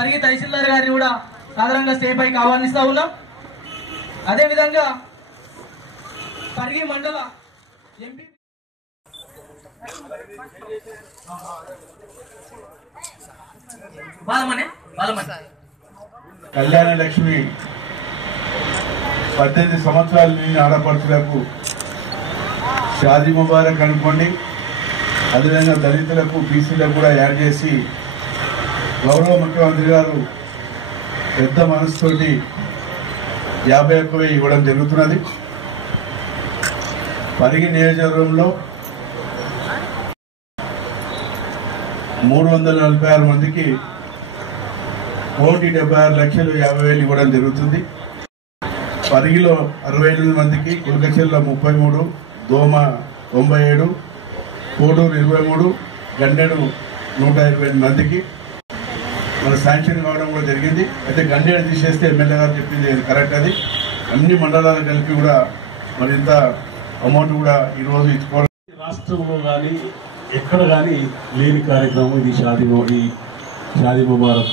పరిగి తహసీల్దార్ గారిని కూడా సాధారణంగా స్టే పైకి ఆహ్వానిస్తా ఉన్నాం. అదేవిధంగా పరిగి మండల ఎంపీ కళ్యాణ లక్ష్మి 18 సంవత్సరాల నుండి ఆడపడుచులకు షాదీ ముబారక్ అనుకోండి. అదేవిధంగా దళితులకు బీసీలకు కూడా యాడ్ చేసి గౌరవ ముఖ్యమంత్రి గారు పెద్ద మనసుతోటి 51,000 ఇవ్వడం జరుగుతున్నది. పరిగి నియోజకవర్గంలో 346 మందికి 1,76,50,000 ఇవ్వడం జరుగుతుంది. పరిగిలో 68 మందికి, కులకచెర్ల 33, దోమ 97, కోడూరు 23, గండెడు 128 మందికి మన శాంక్షన్ కావడం కూడా జరిగింది. అయితే గండేడు తీసేస్తే ఎమ్మెల్యే గారు చెప్పింది కరెక్ట్. అది అన్ని మండలాలు కలిపి కూడా మరింత అమౌంట్ కూడా ఈరోజు ఇచ్చుకోవడం. రాష్ట్రంలో కానీ ఎక్కడ కానీ లేని కార్యక్రమం ఇది షాదీ ముబారక్.